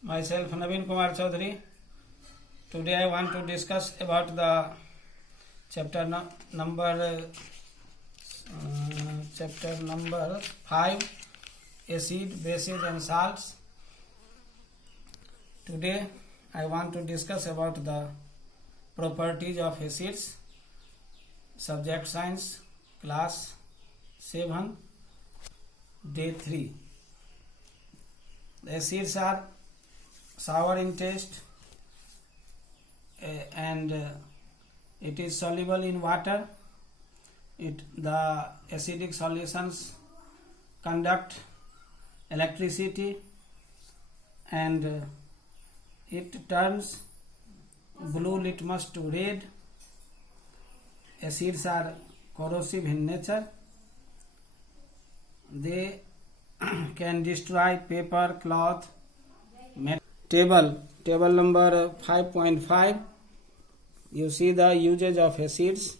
Myself Naveen Kumar Chaudhary. Today I want to discuss about the chapter number 5, acid, bases and salts. Today I want to discuss about the properties of acids. Subject Science, class 7, day 3. The acids are sour in taste and it is soluble in water. The acidic solutions conduct electricity and it turns blue litmus to red. Acids are corrosive in nature. They can destroy paper, cloth, metal. Table number 5.5. You see the usage of acids.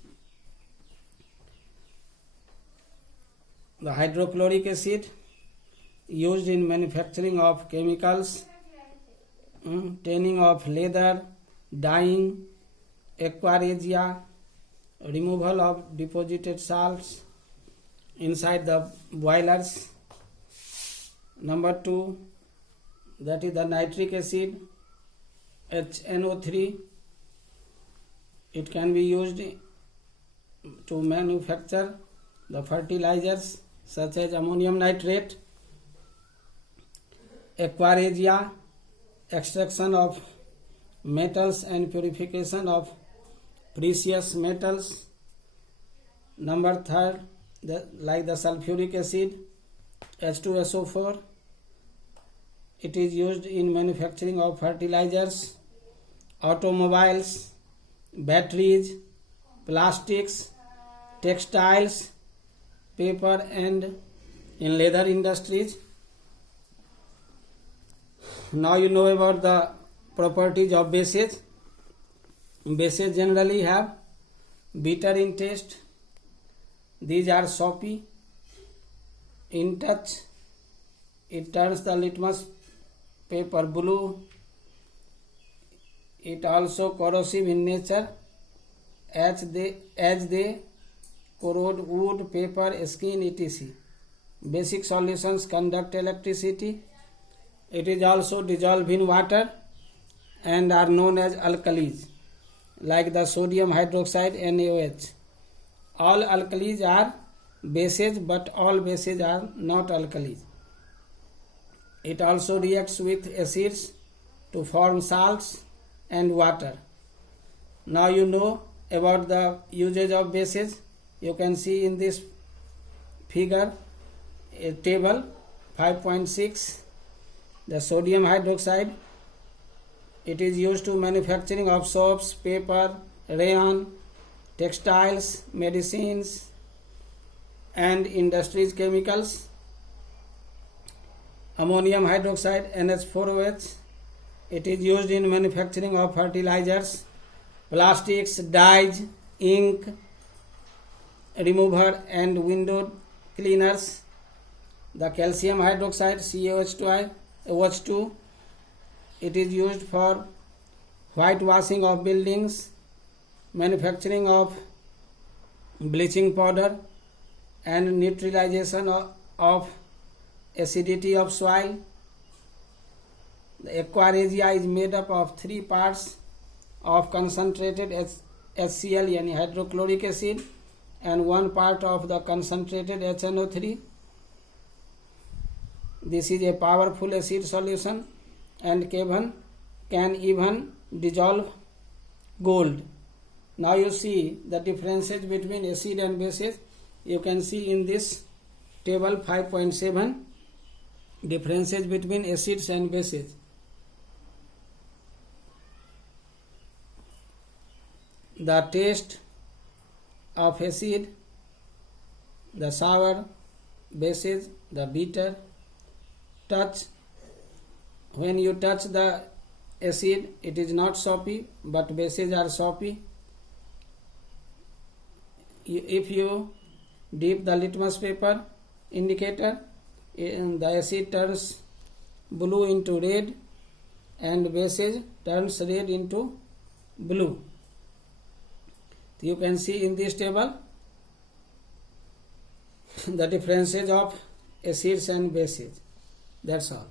The hydrochloric acid used in manufacturing of chemicals, tanning of leather, dyeing, aquaregia, removal of deposited salts inside the boilers. Number 2, that is the nitric acid, HNO3. It can be used to manufacture the fertilizers such as ammonium nitrate. Aquaregia, extraction of metals and purification of precious metals. Number 3, like the sulfuric acid, H2SO4. It is used in manufacturing of fertilizers, automobiles, batteries, plastics, textiles, paper and in leather industries. Now you know about the properties of bases. Bases generally have bitter in taste. These are soapy. In touch, it turns the litmus paper blue. It also corrosive in nature as they corrode wood, paper, skin, etc. Basic solutions conduct electricity. It is also dissolved in water and are known as alkalis, like the sodium hydroxide NaOH. All alkalis are bases, but all bases are not alkalis. It also reacts with acids to form salts and water. Now you know about the usage of bases. You can see in this figure, a table 5.6, the sodium hydroxide. It is used to manufacturing of soaps, paper, rayon, textiles, medicines and industries chemicals. Ammonium hydroxide, NH4OH. It is used in manufacturing of fertilizers, plastics, dyes, ink, remover and window cleaners. The calcium hydroxide, CaOH2. It is used for whitewashing of buildings, manufacturing of bleaching powder and neutralization of acidity of soil. The aquaregia is made up of 3 parts of concentrated HCl, yani hydrochloric acid, and 1 part of the concentrated HNO3. This is a powerful acid solution and can even dissolve gold. Now you see the differences between acid and bases. You can see in this table 5.7, differences between acids and bases. The taste of acid, the sour, bases, the bitter. Touch. When you touch the acid, it is not soapy, but bases are soapy. If you dip the litmus paper indicator, the acid turns blue into red. and bases turns red into blue. You can see in this table the differences of acids and bases. That's all.